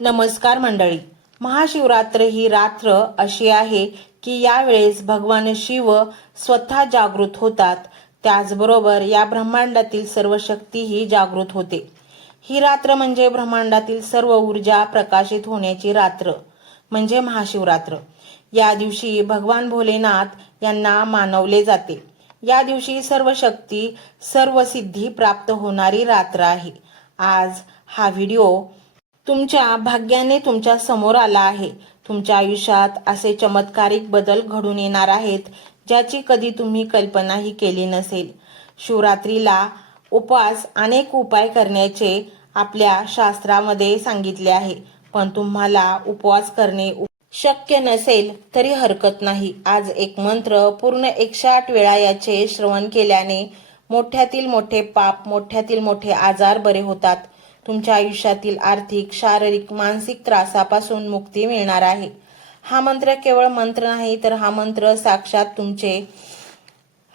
नमस्कार मंडळी. महाशिवरात्र ही रात्र अशी आहे की यावेळेस भगवान शिव स्वतः जागृत होतात. त्याचबरोबर या ब्रह्मांडातील सर्व शक्तीही जागृत होते. ही रात्र म्हणजे ब्रह्मांडातील सर्व ऊर्जा प्रकाशित होण्याची रात्र म्हणजे महाशिवरात्र. या दिवशी भगवान भोलेनाथ यांना मानवले जाते. या दिवशी सर्व शक्ती सर्व सिद्धी प्राप्त होणारी रात्र आहे. आज हा व्हिडिओ तुमच्या भाग्याने तुमच्या समोर आला आहे. तुमच्या आयुष्यात असे चमत्कारिक बदल घडून येणार आहेत ज्याची कधी तुम्ही कल्पनाही केली नसेल. शिवरात्रीला उपवास अनेक उपाय करण्याचे आपल्या शास्त्रामध्ये सांगितले आहे, पण तुम्हाला उपवास करणे शक्य नसेल तरी हरकत नाही. आज एक मंत्र पूर्ण 108 वेळा याचे श्रवण केल्याने मोठ्यातील मोठे पाप, मोठ्यातील मोठे आजार बरे होतात. तुमच्या आयुष्यातील आर्थिक, शारीरिक, मानसिक त्रासापासून मुक्ती मिळणार आहे. हा मंत्र केवळ मंत्र नाही, तर हा मंत्र साक्षात तुमचे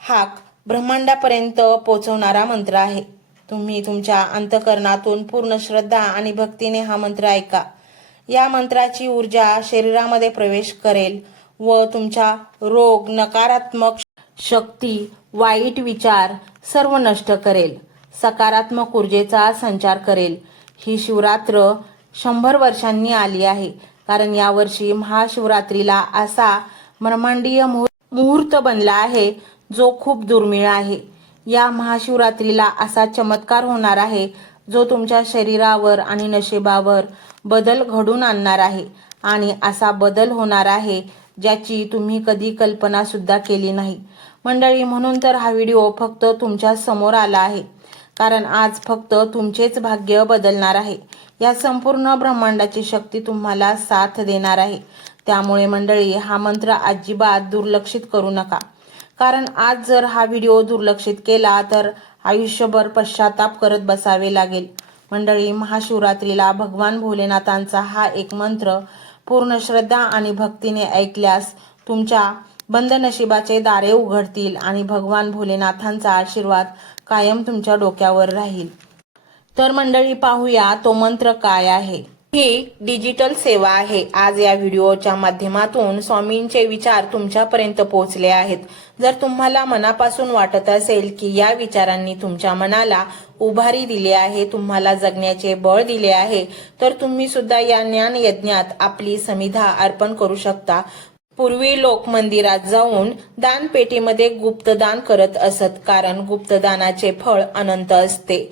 हाक ब्रह्मांडापर्यंत पोहोचवणारा मंत्र आहे. तुम्ही तुमच्या अंतःकरणातून पूर्ण श्रद्धा आणि भक्तीने हा मंत्र ऐका. या मंत्राची ऊर्जा शरीरामध्ये प्रवेश करेल व तुमच्या रोग, नकारात्मक शक्ती, वाईट विचार सर्व नष्ट करेल. सकारात्मक ऊर्जेचा संचार करेल. ही शिवरात्र 100 वर्षांनी आली आहे, कारण यावर्षी महाशिवरात्रीला असा ब्रह्मांडीय मुहूर्त बनला आहे जो खूप दुर्मिळ आहे. या महाशिवरात्रीला असा चमत्कार होणार आहे जो तुमच्या शरीरावर आणि नशिबावर बदल घडून आणणार आहे. आणि असा बदल होणार आहे ज्याची तुम्ही कधी कल्पना सुद्धा केली नाही. मंडळी, म्हणून तर हा व्हिडिओ फक्त तुमच्या समोर आला आहे, कारण आज फक्त तुमचेच भाग्य बदलणार आहे. या संपूर्ण ब्रह्मांडाची शक्ती तुम्हाला साथ देणार आहे. त्यामुळे मंडळी, हा मंत्र अजिबात दुर्लक्षित करू नका, कारण आज जर हा व्हिडिओ दुर्लक्षित केला तर आयुष्यभर पश्चाताप करत बसावे लागेल. मंडळी, महाशिवरात्रीला भगवान भोलेनाथांचा हा एक मंत्र पूर्ण श्रद्धा आणि भक्तीने ऐकल्यास तुमच्या बंद नशिबाचे दारे उघडतील आणि भगवान भोलेनाथांचा आशीर्वाद कायम तुमच्या डोक्यावर राहील. तर मंडळी, पाहूया तो मंत्र काय आहे. ही डिजिटल सेवा आहे. आज या व्हिडिओच्या माध्यमातून स्वामींचे विचार तुमच्यापर्यंत पोहोचले आहेत. जर तुम्हाला मनापासून वाटत असेल की या विचारांनी तुमच्या मनाला उभारी दिली आहे, तुम्हाला जगण्याचे बळ दिले आहे, तर तुम्ही सुद्धा या ज्ञान यज्ञात आपली समिधा अर्पण करू शकता. पूर्वी लोक मंदिरात जाऊन दानपेटीमध्ये गुप्तदान करत असत, कारण गुप्तदानाचे फळ अनंत असते.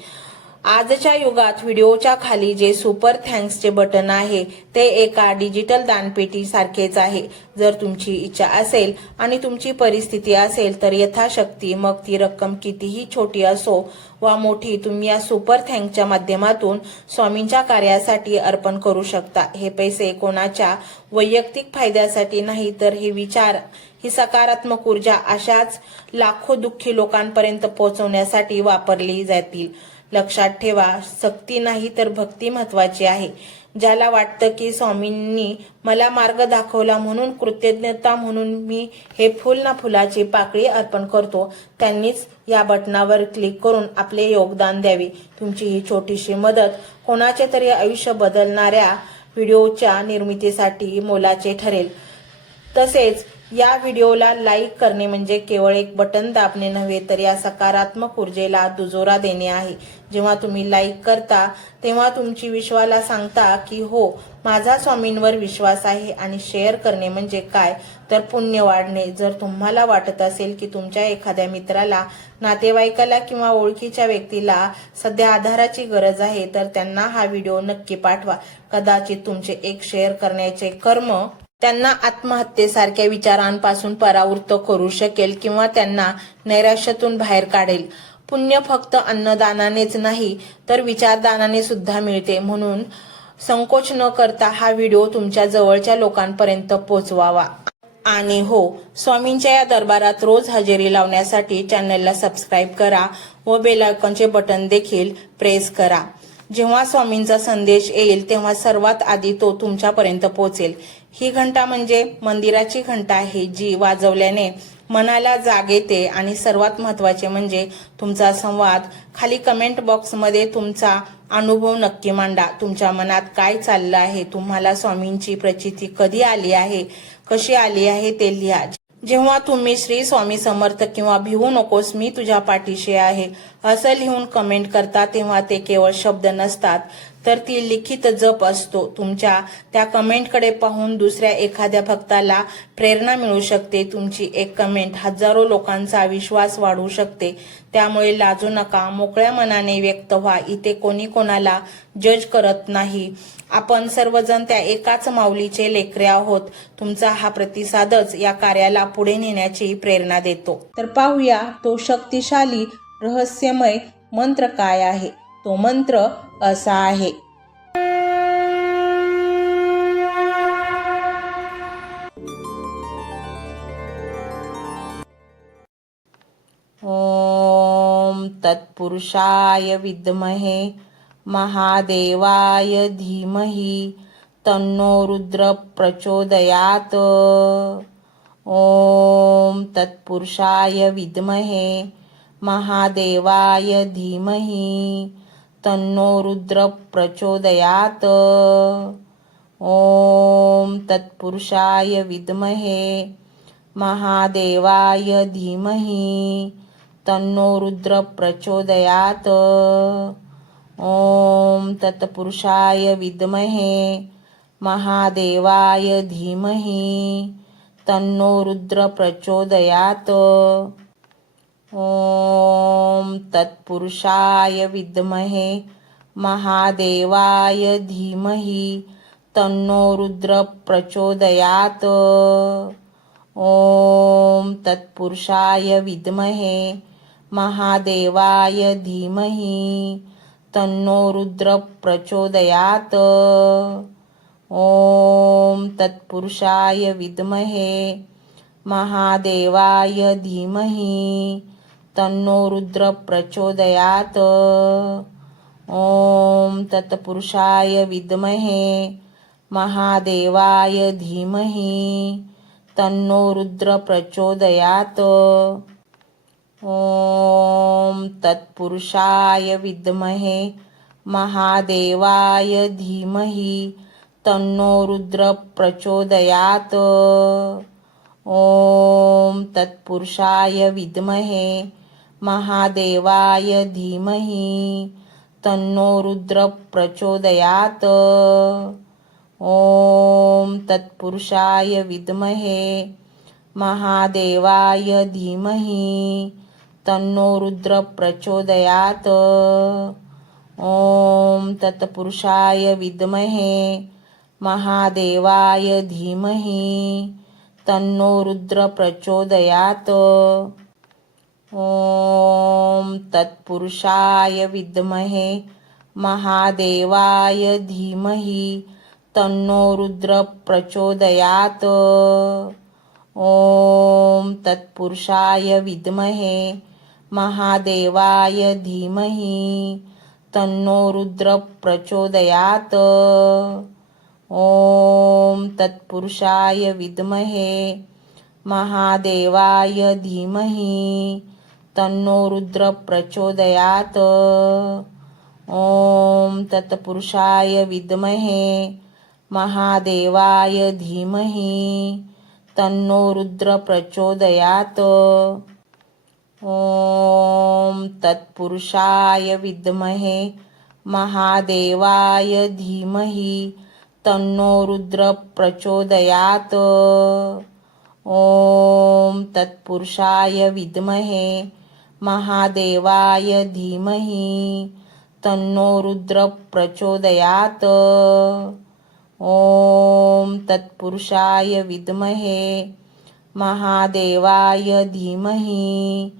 आजच्या युगात व्हिडिओच्या खाली जे सुपर थँक्सचे बटन आहे ते एका डिजिटल दानपेटी सारखेच आहे. जर तुमची इच्छा असेल आणि तुमची परिस्थिती असेल तर यथाशक्ती, मग ती रक्कम कितीही छोटी असो वा मोठी, तुम्ही या सुपर थँक्सच्या माध्यमातून स्वामींच्या कार्यासाठी अर्पण करू शकता. हे पैसे कोणाच्या वैयक्तिक फायद्यासाठी नाही, तर हे विचार, ही सकारात्मक ऊर्जा अशाच लाखो दुःखी लोकांपर्यंत पोहोचवण्यासाठी वापरली जातील. लक्षात ठेवा, सक्ती नाही तर भक्ती महत्वाची आहे. ज्याला वाटतं की स्वामींनी मला मार्ग दाखवला म्हणून कृतज्ञता म्हणून मी हे फुल ना फुलाची पाकळी अर्पण करतो, त्यांनीच या बटनावर क्लिक करून आपले योगदान द्यावे. तुमची ही छोटीशी मदत कोणाचे तरी आयुष्य बदलणाऱ्या व्हिडिओच्या निर्मितीसाठी मोलाचे ठरेल. तसेच या व्हिडिओला लाईक करणे म्हणजे केवळ एक बटन दाबणे नव्हे, तर या सकारात्मक ऊर्जेला दुजोरा देणे आहे. जेव्हा तुम्ही लाईक करता तेव्हा तुमची विश्वाला सांगता की हो, माझा स्वामींवर विश्वास आहे. आणि शेअर करणे म्हणजे काय, तर पुण्य वाढणे. जर तुम्हाला वाटत असेल की तुमच्या एखाद्या मित्राला, नातेवाईकाला किंवा ओळखीच्या व्यक्तीला सध्या आधाराची गरज आहे, तर त्यांना हा व्हिडिओ नक्की पाठवा. कदाचित तुमचे एक शेअर करण्याचे कर्म त्यांना आत्महत्येसारख्या विचारांपासून परावृत्त करू शकेल किंवा त्यांना नैराश्यातून बाहेर काढेल. पुण्य फक्त अन्नदानानेच नाही, तर विचारदानाने सुद्धा मिळते. म्हणून संकोच न करता हा व्हिडिओ तुमच्या जवळच्या लोकांपर्यंत पोहोचवावा. आणि हो, स्वामींच्या या दरबारात रोज हजेरी लावण्यासाठी चॅनलला सबस्क्राईब करा व बेल आयकॉनचे बटन देखील प्रेस करा. जेव्हा स्वामींचा संदेश येईल तेव्हा सर्वात आधी तो तुमच्यापर्यंत पोहोचेल. ही घंटा म्हणजे मंदिराची घंटा आहे, जी वाजवल्याने मनाला जाग येते. आणि सर्वात महत्त्वाचे म्हणजे तुमचा संवाद. खाली कमेंट बॉक्समध्ये तुमचा अनुभव नक्की मांडा. तुमच्या मनात काय चाललं आहे, तुम्हाला स्वामींची प्रचिती कधी आली आहे, कशी आली आहे ते लिहा. जेव्हा तुम्ही श्री स्वामी समर्थ किंवा भिवू नकोस मी तुझ्या पाठीशी आहे असं लिहून कमेंट करता, तेव्हा ते केवळ शब्द नसतात तर ती लिखित जप असतो. तुमच्या त्या कमेंटकडे पाहून दुसऱ्या एखाद्या भक्ताला प्रेरणा मिळू शकते. तुमची एक कमेंट हजारो लोकांचा विश्वास वाढवू शकते. त्यामुळे लाजू नका, मोकळ्या मनाने व्यक्त व्हा. इथे कोणी कोणाला जज करत नाही. आपण सर्वजण त्या एकाच माऊलीचे लेकरे आहोत. तुमचा हा प्रतिसादच या कार्याला पुढे नेण्याची प्रेरणा देतो. तर पाहूया तो शक्तिशाली रहस्यमय मंत्र काय आहे. तो मंत्र असा आहे. ओम तत्पुरुषाय विद्महे महादेवाय धीमहि तन्नो रुद्र प्रचोदयात. ओम तत्पुरुषाय विद्महे महादेवाय धीमहि तन्नो रुद्र प्रचोदयात. ओम तत्पुरुषाय विद्महे महादेवाय धीमहि तन्नो रुद्र प्रचोदयात. ओम तत्पुरुषाय विद्महे महादेवाय धीमहि तन्नो रुद्र प्रचोदयात. ओम तत्पुरुषाय विद्महे महादेवाय धीमहि तन्नो रुद्र प्रचोदयात. ओम तत्पुरुषाय विद्महे महादेवाय धीमहि तन्नो रुद्र प्रचोदयात. ओम तत्पुरुषाय विद्महे महादेवाय धीमहि तन्नो रुद्र प्रचोदयात. ओम तत्पुरुषाय विद्महे महादेवाय धीमहि तन्नो रुद्र प्रचोदयात. ओम तत्पुरुषाय विद्महे महादेवाय धीमहि तन्नो रुद्र प्रचोदयात. ओम तत्पुरुषाय विद्महे महादेवाय धीमहि तन्नो रुद्र प्रचोदयात. ओम तत्पुरुषाय विद्महे महादेवाय धीमहि तन्नो रुद्र प्रचोदयात. ओम तत्पुरुषाय विद्महे महादेवाय धीमहि तन्नो रुद्र प्रचोदयात. ओम तत्पुरुषाय विद्महे महादेवाय धीमहि तन्नो रुद्र प्रचोदयात. ओम तत्पुरुषाय विद्महे महादेवाय धीमहि तन्नो रुद्र प्रचोदयात. ओम तत्पुरुषाय विद्महे महादेवाय धीमहि तन्नो रुद्र प्रचोदयात. ओम तत्पुरुषाय विद्महे महादेवाय धीमहि तन्नो रुद्र प्रचोदयात. ओम तत्पुरुषाय विद्महे महादेवाय धीमहि तन्नो रुद्र प्रचोदयात. ओम तत्पुरुषाय विद्महे महादेवाय धीमहि तन्नो रुद्र प्रचोदयात. ओम तत्पुरुषाय विद्महे महादेवाय धीमहि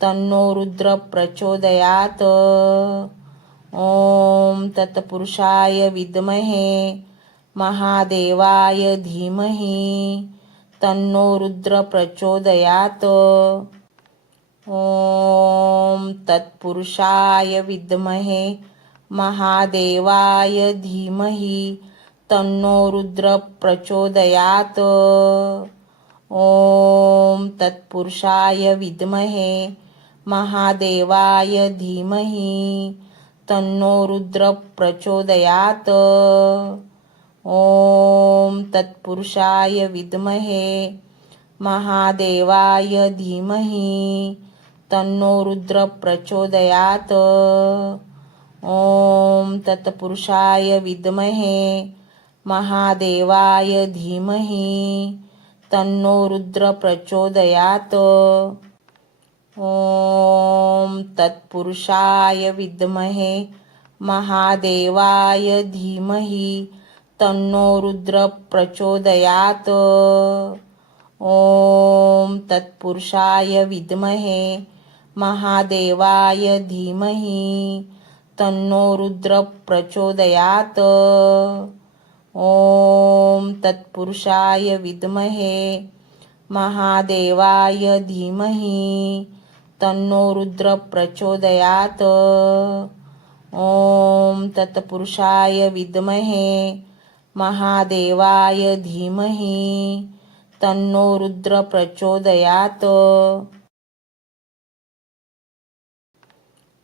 तन्नो रुद्र प्रचोदयात. ओम तत्पुरुषाय विद्महे महादेवाय धीमहि तन्नो रुद्र प्रचोदयात. ओम तत्पुरुषाय विद्महे महादेवाय धीमहि तन्नो रुद्र प्रचोदयात. ओम तत्पुरुषाय विद्महे महादेवाय धीमहि तन्नो रुद्र प्रचोदयात्। ओम तत्पुरुषाय विद्महे महादेवाय धीमहि तन्नो रुद्र प्रचोदयात्। ओम तत्पुरुषाय विद्महे महादेवाय धीमहि तन्नो रुद्र प्रचोदयात्। ओम तत्पुरुषाय विद्महे महादेवाय धीमहि तन्नो रुद्र प्रचोदयात्। ओम तत्पुरुषाय विद्महे महादेवाय धीमहि तन्नो रुद्र प्रचोदयात्। ओम तत्पुरुषाय विद्महे महादेवाय धीमहि तन्नो रुद्र प्रचोदयात्। ओम तत्पुरुषाय विद्महे महादेवाय धीमहि तन्नो रुद्र प्रचोदयात्।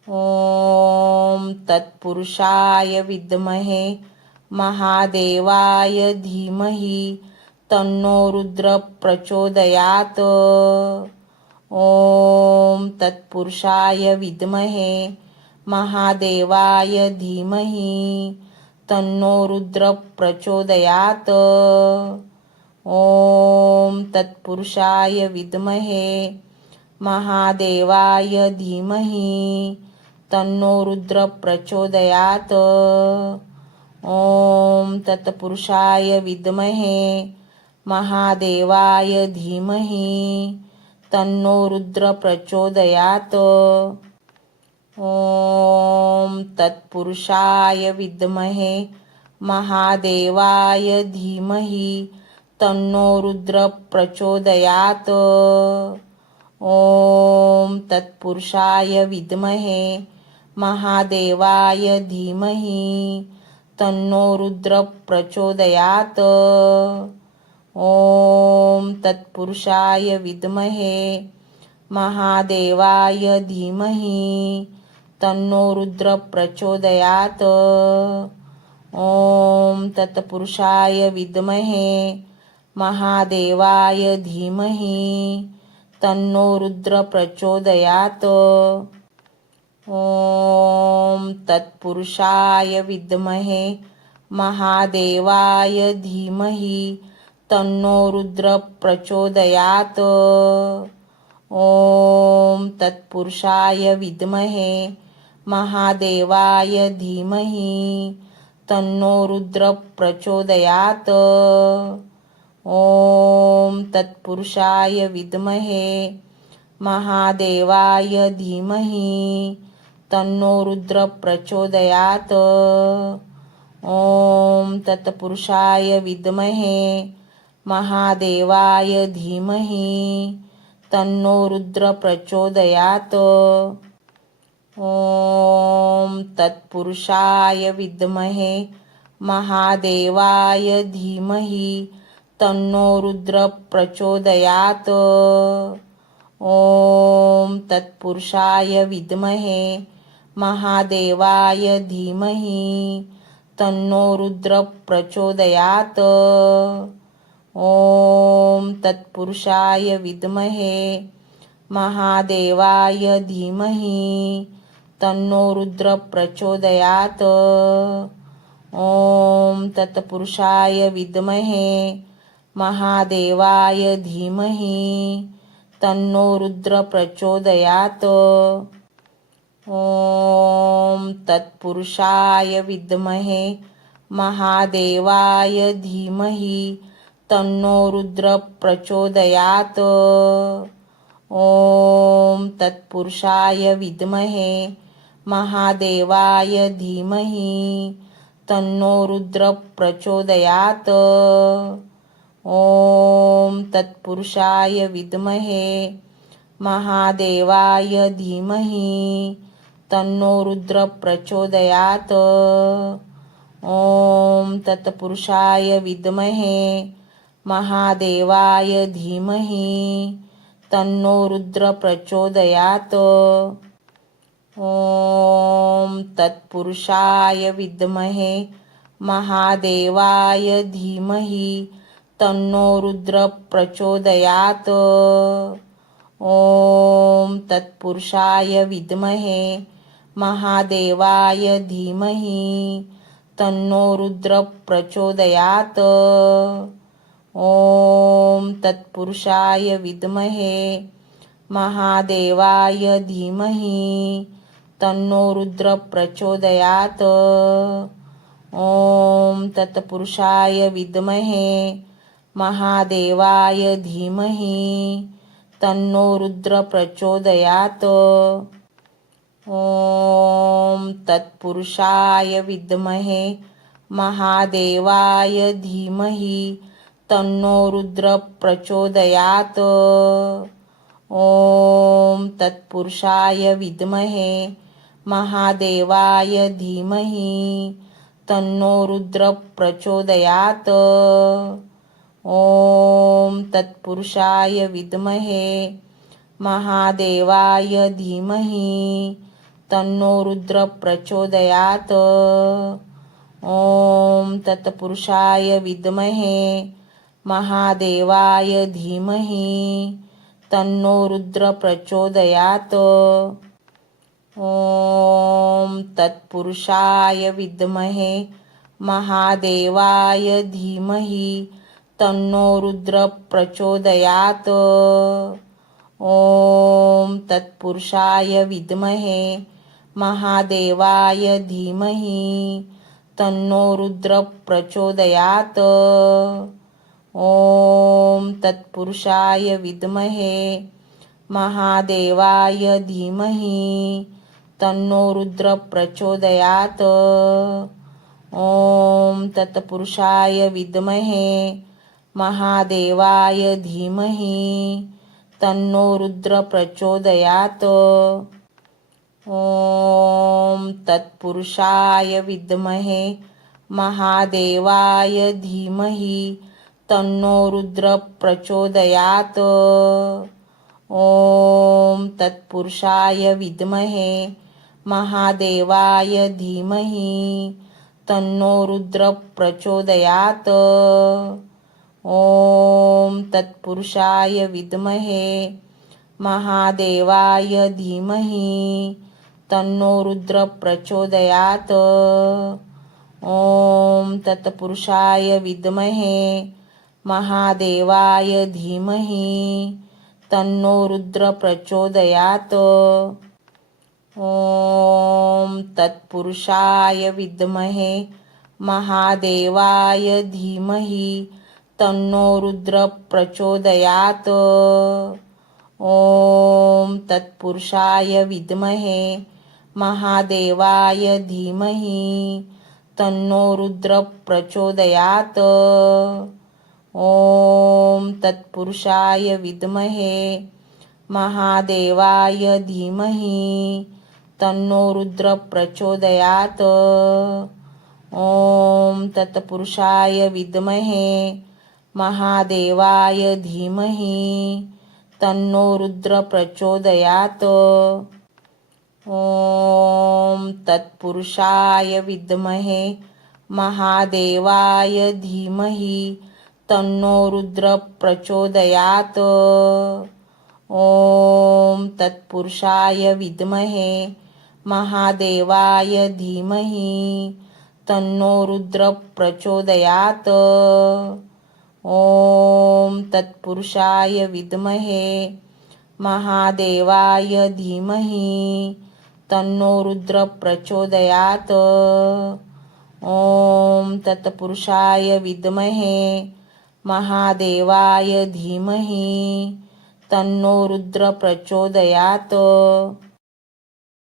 ओम तत्पुरुषाय विद्महे महादेवाय धीमहि तन्नो रुद्र प्रचोदयात्। ओम तत्पुरुषाय विद्महे महादेवाय धीमहि तन्नो रुद्र प्रचोदयात्। ओम तत्पुरुषाय विद्महे महादेवाय धीमहि तन्नो रुद्र प्रचोदयात्। ओम तत्पुरुषाय विद्महे महादेवाय धीमहि तन्नो रुद्र प्रचोदयात्। ओम तत्पुरुषाय विद्महे महादेवाय धीमहि तन्नो रुद्र प्रचोदयात्। ओम तत्पुरुषाय विद्महे महादेवाय धीमहि तन्नो रुद्र प्रचोदयात्। ओम तत्पुरुषाय विद्महे महादेवाय धीमहि तन्नो रुद्र प्रचोदयात्। ओम तत्पुरुषाय विद्महे महादेवाय धीमहि तन्नो रुद्र प्रचोदयात्। ओम तत्पुरुषाय विद्महे महादेवाय धीमहि तन्नो रुद्र प्रचोदयात्। ओम तत्पुरुषाय विद्महे महादेवाय धीमहि तन्नो रुद्र प्रचोदयात्। ओम तत्पुरुषाय विद्महे महादेवाय धीमहि तन्नो रुद्र प्रचोदयात्। ओम तत्पुरुषाय विद्महे महादेवाय धीमहि तन्नो रुद्र प्रचोदयात्। ओम तत्पुरुषाय विद्महे महादेवाय धीमहि तन्नो रुद्र प्रचोदयात्। ओम तत्पुरुषाय विद्महे महादेवाय धीमहि तन्नो रुद्र प्रचोदयात्। ओम तत्पुरुषाय विद्महे महादेवाय धीमहि तन्नो रुद्र प्रचोदयात्। ओम तत्पुरुषाय विद्महे महादेवाय धीमहि तन्नो रुद्र प्रचोदयात्। ओम तत्पुरुषाय विद्महे महादेवाय धीमहि तन्नो रुद्र प्रचोदयात्। ओम तत्पुरुषाय विद्महे महादेवाय धीमहि तन्नो रुद्र प्रचोदयात्। ओम तत्पुरुषाय विद्महे महादेवाय धीमहि तन्नो रुद्र प्रचोदयात्। ओम तत्पुरुषाय विद्महे महादेवाय धीमहि तन्नो रुद्र प्रचोदयात्। ओम तत्पुरुषाय विद्महे महादेवाय धीमहि तन्नो रुद्र प्रचोदयात। ओम तत्पुरुषाय विद्महे महादेवाय धीमहि तन्नो रुद्र प्रचोदयात। ओम तत्पुरुषाय विद्महे महादेवाय धीमहि तन्नो रुद्र प्रचोदयात। ओम तत्पुरुषाय विद्महे महादेवाय धीमहि तन्नो रुद्र प्रचोदयात। ओम तत्पुरुषाय विद्महे महादेवाय धीमहि तन्नो रुद्र प्रचोदयात। ओम तत्पुरुषाय विद्महे महादेवाय धीमहि तन्नो रुद्र प्रचोदयात। ओम तत्पुरुषाय विद्महे महादेवाय धीमहि तन्नो रुद्र प्रचोदयात। ओम तत्पुरुषाय विद्महे महादेवाय धीमहि तन्नो रुद्र प्रचोदयात। ओम तत्पुरुषाय विद्महे महादेवाय धीमहि तन्नो रुद्र प्रचोदयात। ओम तत्पुरुषाय विद्महे महादेवाय धीमहि तन्नो रुद्र प्रचोदयात। ओम तत्पुरुषाय विद्महे महादेवाय धीमहि तन्नो रुद्र प्रचोदयात। ओम तत्पुरुषाय विद्महे महादेवाय धीमहि तन्नो रुद्र प्रचोदयात। ओम तत्पुरुषाय विद्महे महादेवाय धीमहि तन्नो रुद्र प्रचोदयात। ओम तत्पुरुषाय विद्महे महादेवाय धीमहि तन्नो रुद्र प्रचोदयात। ओम तत्पुरुषाय विद्महे महादेवाय धीमहि तन्नो रुद्र प्रचोदयात। ओम तत्पुरुषाय विद्महे महादेवाय धीमहि तन्नो रुद्र प्रचोदयात। ओम तत्पुरुषाय विद्महे महादेवाय धीमहि तन्नो रुद्र प्रचोदयात। ओम तत्पुरुषाय विद्महे महादेवाय धीमहि तन्नो रुद्र प्रचोदयात। ओम तत्पुरुषाय विद्महे महादेवाय धीमहि तन्नो रुद्र प्रचोदयात। ओम तत्पुरुषाय विद्महे महादेवाय धीमहि तन्नो रुद्र प्रचोदयात। ओम तत्पुरुषाय विद्महे महादेवाय धीमहि तन्नो रुद्र प्रचोदयात। ओम तत्पुरुषाय विद्महे महादेवाय धीमहि तन्नो रुद्र प्रचोदयात। ओम तत्पुरुषाय विद्महे महादेवाय धीमहि तन्नो रुद्र प्रचोदयात। ओम तत्पुरुषाय विद्महे महादेवाय धीमहि तन्नो रुद्र प्रचोदयात।